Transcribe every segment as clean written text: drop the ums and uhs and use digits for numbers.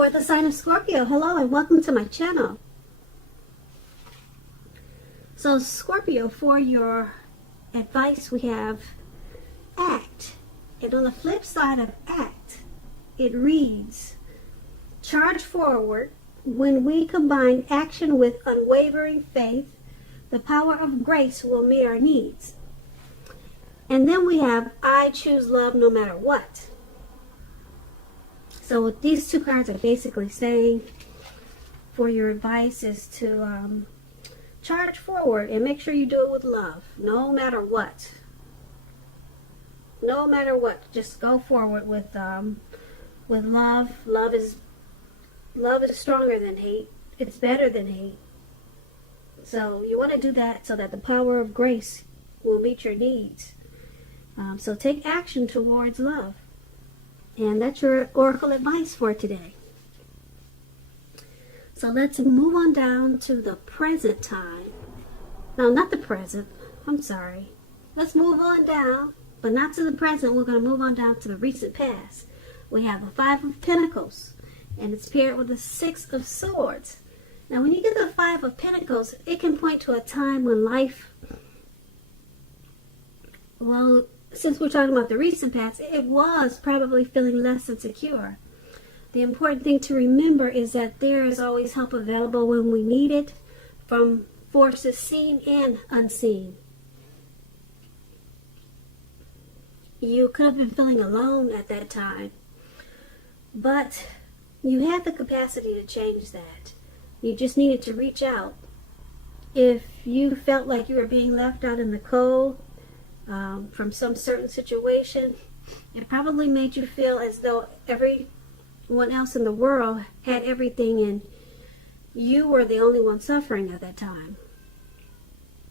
For the sign of Scorpio, hello and welcome to my channel. So Scorpio, for your advice we have act. And on the flip side of act, it reads, charge forward. When we combine action with unwavering faith, the power of grace will meet our needs. And then we have, I choose love no matter what. So what these two cards are basically saying for your advice is to charge forward and make sure you do it with love, no matter what. No matter what, just go forward with love. Love is stronger than hate. It's better than hate. So you want to do that so that the power of grace will meet your needs. So take action towards love. And that's your oracle advice for today. So let's move on down to the present time. No, not the present. I'm sorry. Let's move on down, but not to the present. We're going to move on down to the recent past. We have the Five of Pentacles, and it's paired with the Six of Swords. Now, when you get the Five of Pentacles, it can point to a time when life, well, since we're talking about the recent past, it was probably feeling less insecure. The important thing to remember is that there is always help available when we need it, from forces seen and unseen. You could have been feeling alone at that time, but you had the capacity to change that. You just needed to reach out. If you felt like you were being left out in the cold, from some certain situation, it probably made you feel as though everyone else in the world had everything and you were the only one suffering at that time.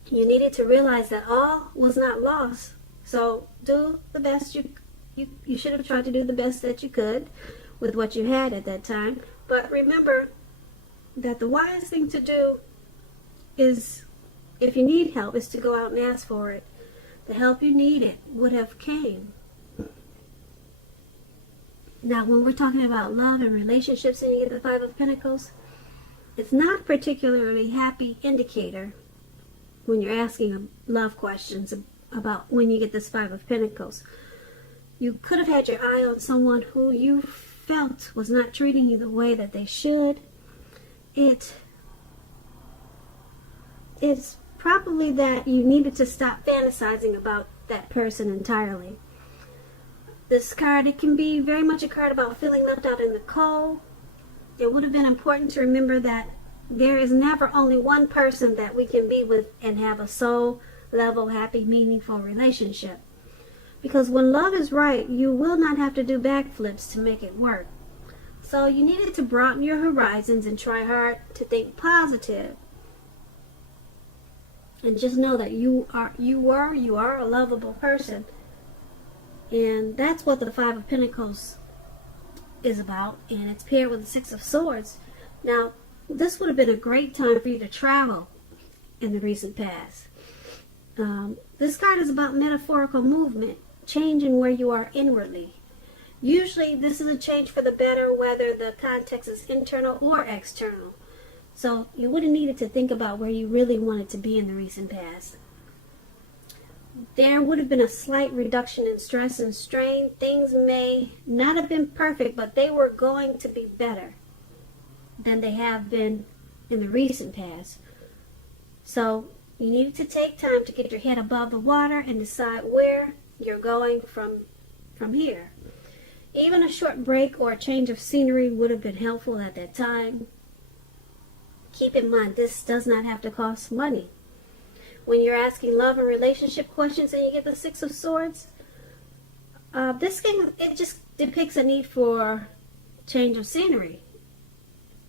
You needed to realize that all was not lost. So do the best you should have tried to do the best that you could with what you had at that time. But remember that the wisest thing to do is, if you need help, is to go out and ask for it. The help you needed would have came. Now, when we're talking about love and relationships and you get the Five of Pentacles, it's not a particularly happy indicator when you're asking love questions about when you get this Five of Pentacles. You could have had your eye on someone who you felt was not treating you the way that they should. It's probably that you needed to stop fantasizing about that person entirely. This card, it can be very much a card about feeling left out in the cold. It would have been important to remember that there is never only one person that we can be with and have a soul level, happy, meaningful relationship. Because when love is right, you will not have to do backflips to make it work. So you needed to broaden your horizons and try hard to think positive. And just know that you are a lovable person. And that's what the Five of Pentacles is about. And it's paired with the Six of Swords. Now, this would have been a great time for you to travel in the recent past. This card is about metaphorical movement, changing where you are inwardly. Usually, this is a change for the better, whether the context is internal or external. So you would have needed to think about where you really wanted to be in the recent past. There would have been a slight reduction in stress and strain. Things may not have been perfect, but they were going to be better than they have been in the recent past. So you needed to take time to get your head above the water and decide where you're going from here. Even a short break or a change of scenery would have been helpful at that time. Keep in mind, this does not have to cost money. When you're asking love and relationship questions and you get the Six of Swords, this game, it just depicts a need for change of scenery.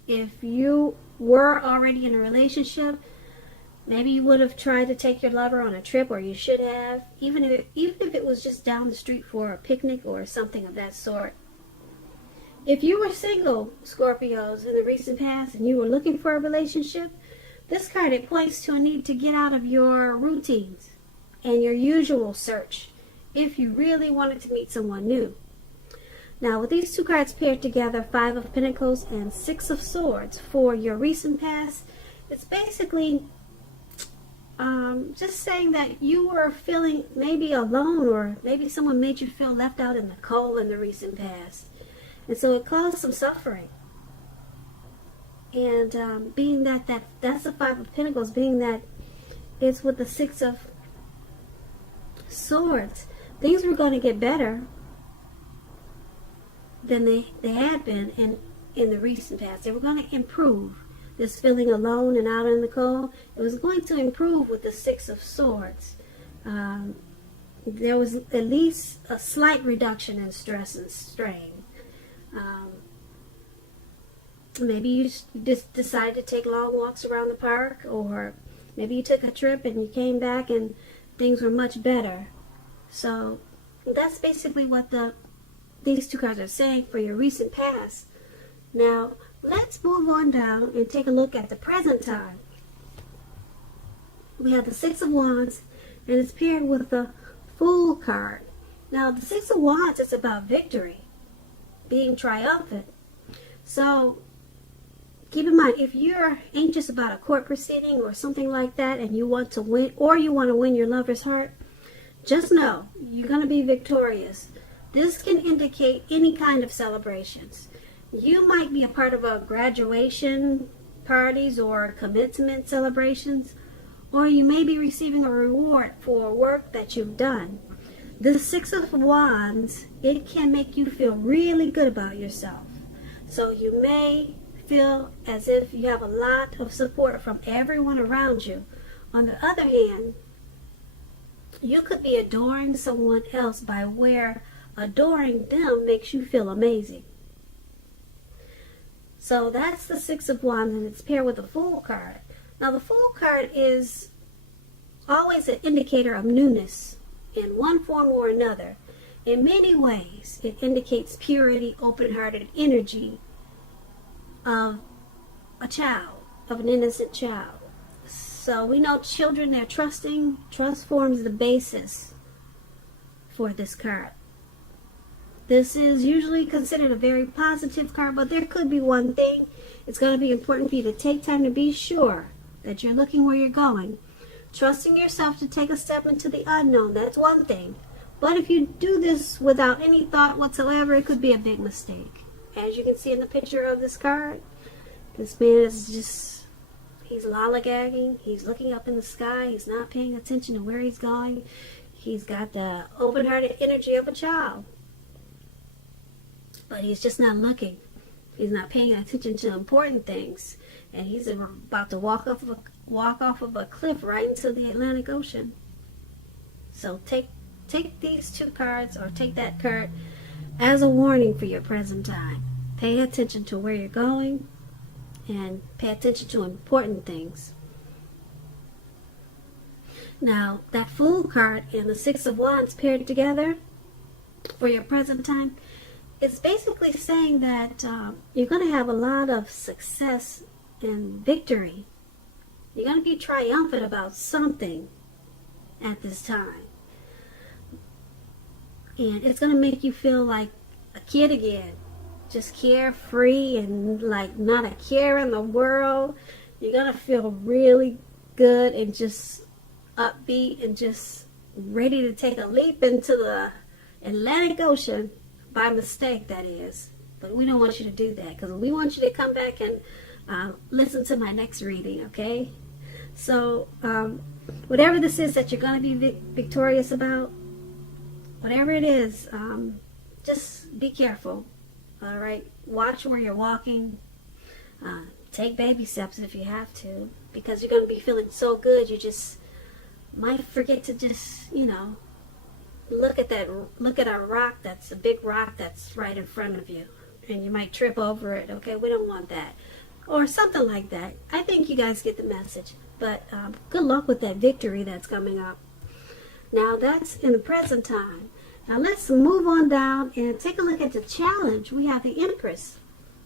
If you were already in a relationship, maybe you would have tried to take your lover on a trip, or you should have, even if it was just down the street for a picnic or something of that sort. If you were single, Scorpios, in the recent past and you were looking for a relationship, this card, it points to a need to get out of your routines and your usual search if you really wanted to meet someone new. Now, with these two cards paired together, Five of Pentacles and Six of Swords for your recent past, it's basically just saying that you were feeling maybe alone, or maybe someone made you feel left out in the cold in the recent past. And so it caused some suffering. And being that's the Five of Pentacles, being that it's with the Six of Swords, things were going to get better than they had been in the recent past. They were going to improve. This feeling alone and out in the cold, it was going to improve with the Six of Swords. There was at least a slight reduction in stress and strain. Maybe you just decided to take long walks around the park, or maybe you took a trip and you came back and things were much better. So that's basically what these two cards are saying for your recent past. Now, let's move on down and take a look at the present time. We have the Six of Wands, and it's paired with the Fool card. Now, the Six of Wands is about victory, being triumphant. So, keep in mind, if you're anxious about a court proceeding or something like that, and you want to win, or you want to win your lover's heart, just know you're going to be victorious. This can indicate any kind of celebrations. You might be a part of a graduation parties or commencement celebrations, or you may be receiving a reward for work that you've done. The Six of Wands, it can make you feel really good about yourself. So you may feel as if you have a lot of support from everyone around you. On the other hand, you could be adoring someone else by where adoring them makes you feel amazing. So that's the Six of Wands, and it's paired with the Fool card. Now, the Fool card is always an indicator of newness in one form or another. In many ways, it indicates purity, open-hearted energy of a child, of an innocent child. So we know children, they're trusting. Trust forms the basis for this card. This is usually considered a very positive card, but there could be one thing. It's going to be important for you to take time to be sure that you're looking where you're going. Trusting yourself to take a step into the unknown, that's one thing. But if you do this without any thought whatsoever, it could be a big mistake. As you can see in the picture of this card, this man is just, he's lollygagging. He's looking up in the sky. He's not paying attention to where he's going. He's got the open-hearted energy of a child. But he's just not looking. He's not paying attention to important things. And he's about to walk off of a cliff right into the Atlantic Ocean. So take these two cards, or take that card as a warning for your present time. Pay attention to where you're going, and pay attention to important things. Now, that Fool card and the Six of Wands paired together for your present time, it's basically saying that you're going to have a lot of success and victory. You're going to be triumphant about something at this time. And it's going to make you feel like a kid again. Just carefree and like not a care in the world. You're going to feel really good and just upbeat and just ready to take a leap into the Atlantic Ocean. By mistake, that is. But we don't want you to do that, because we want you to come back and listen to my next reading, okay? So, whatever this is that you're going to be victorious about, whatever it is, just be careful, all right? Watch where you're walking. Take baby steps if you have to, because you're going to be feeling so good, you just might forget to just, look at a rock, that's a big rock that's right in front of you, and you might trip over it. Okay, we don't want that, or something like that. I think you guys get the message. But good luck with that victory that's coming up. Now, that's in the present time. Now let's move on down and take a look at the challenge. We have the Empress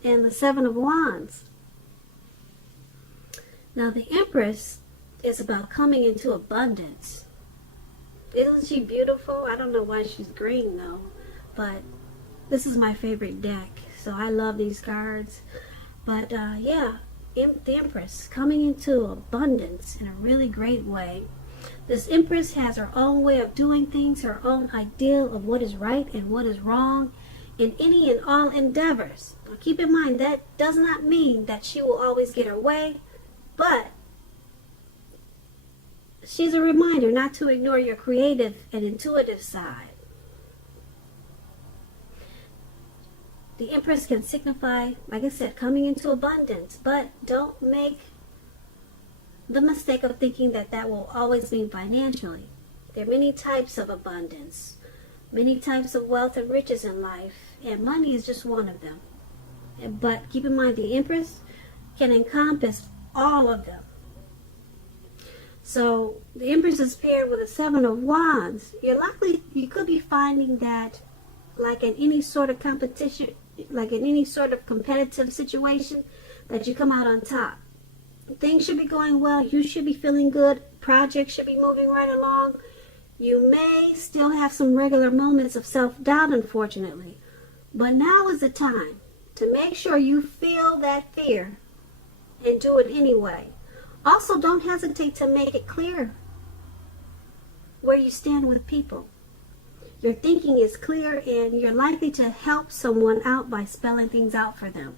and the Seven of Wands. Now, the Empress is about coming into abundance. Isn't she beautiful? I don't know why she's green though, but This is my favorite deck, so I love these cards. But yeah, the Empress coming into abundance in a really great way. This Empress has her own way of doing things, her own ideal of what is right and what is wrong in any and all endeavors. Now keep in mind that does not mean that she will always get her way, but she's a reminder not to ignore your creative and intuitive side. The Empress can signify, like I said, coming into abundance, but don't make the mistake of thinking that that will always mean financially. There are many types of abundance, many types of wealth and riches in life, and money is just one of them. But keep in mind, the Empress can encompass all of them. So the Empress is paired with a Seven of Wands. You could be finding that, like in any sort of competition, like in any sort of competitive situation, that you come out on top. Things should be going well. You should be feeling good. Projects should be moving right along. You may still have some regular moments of self-doubt, unfortunately. But now is the time to make sure you feel that fear and do it anyway. Also, don't hesitate to make it clear where you stand with people. Your thinking is clear and you're likely to help someone out by spelling things out for them.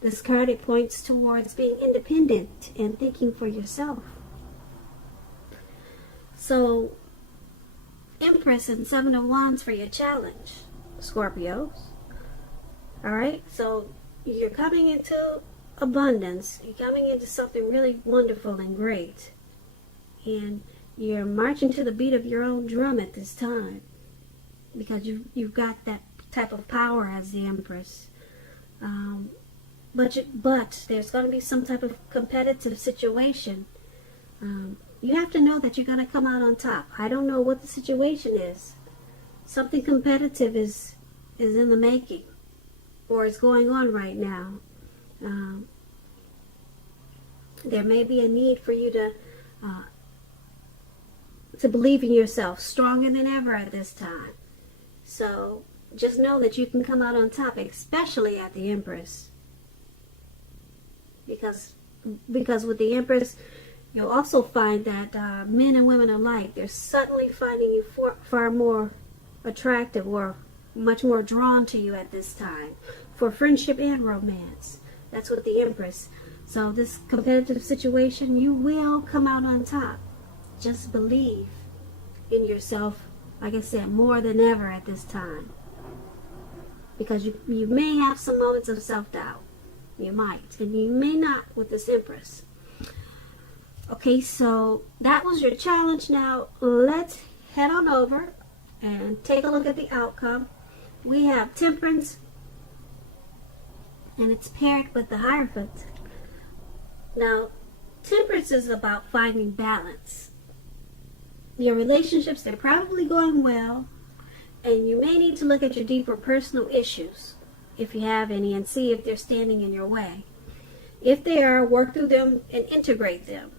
This card, it points towards being independent and thinking for yourself. So, Empress and Seven of Wands for your challenge, Scorpios. Alright, so you're coming into abundance. You're coming into something really wonderful and great. And you're marching to the beat of your own drum at this time. Because you've got that type of power as the Empress. But there's going to be some type of competitive situation. You have to know that you're going to come out on top. I don't know what the situation is. Something competitive is in the making, or is going on right now. There may be a need for you to believe in yourself stronger than ever at this time. So just know that you can come out on top, especially at the Empress. Because with the Empress, you'll also find that men and women alike, they're suddenly finding you far more attractive or much more drawn to you at this time for friendship and romance. That's with the Empress. So this competitive situation, you will come out on top. Just believe in yourself, like I said, more than ever at this time. Because you may have some moments of self-doubt. You might. And you may not with this Empress. Okay, so that was your challenge. Now, let's head on over and take a look at the outcome. We have Temperance, and it's paired with the Hierophant. Now, Temperance is about finding balance. Your relationships, they're probably going well, and you may need to look at your deeper personal issues, if you have any, and see if they're standing in your way. If they are, work through them and integrate them.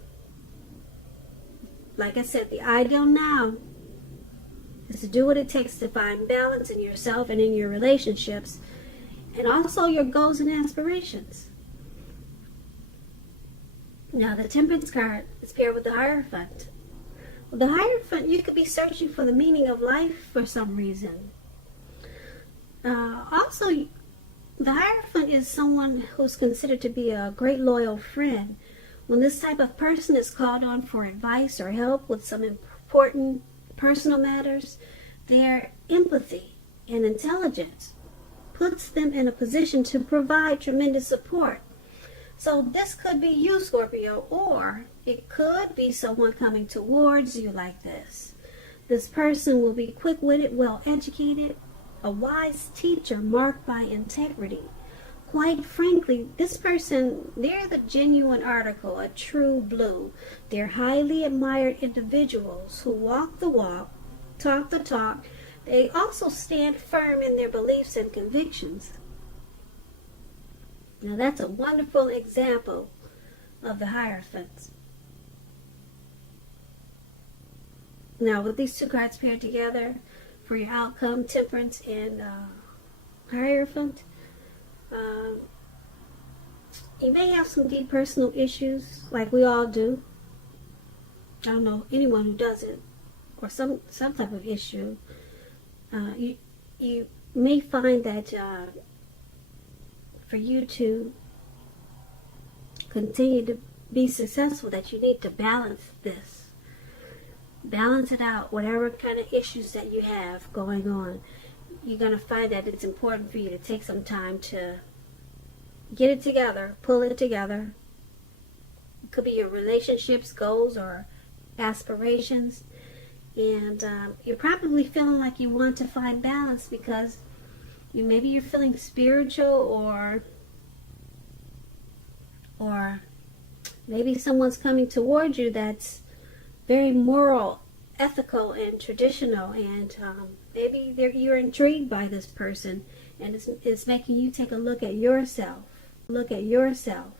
Like I said, the ideal now is to do what it takes to find balance in yourself and in your relationships, and also your goals and aspirations. Now, the Temperance card is paired with the Hierophant. With the Hierophant, you could be searching for the meaning of life for some reason. Also, the Hierophant is someone who's considered to be a great loyal friend. When this type of person is called on for advice or help with some important personal matters, their empathy and intelligence puts them in a position to provide tremendous support. So this could be you, Scorpio, or it could be someone coming towards you like this. This person will be quick-witted, well-educated, a wise teacher marked by integrity. Quite frankly, this person, they're the genuine article, a true blue. They're highly admired individuals who walk the walk, talk the talk. They also stand firm in their beliefs and convictions. Now that's a wonderful example of the Hierophant. Now with these two cards paired together for your outcome, Temperance and Hierophant. Um, you may have some deep personal issues, like we all do. I don't know anyone who doesn't, or some type of issue. You may find that for you to continue to be successful, that you need to balance this. Balance it out, whatever kind of issues that you have going on. You're going to find that it's important for you to take some time to get it together, pull it together. It could be your relationships, goals, or aspirations. And you're probably feeling like you want to find balance because maybe you're feeling spiritual, or maybe someone's coming towards you that's very moral, ethical, and traditional, and maybe you're intrigued by this person, and it's making you take a look at yourself. Look at yourself.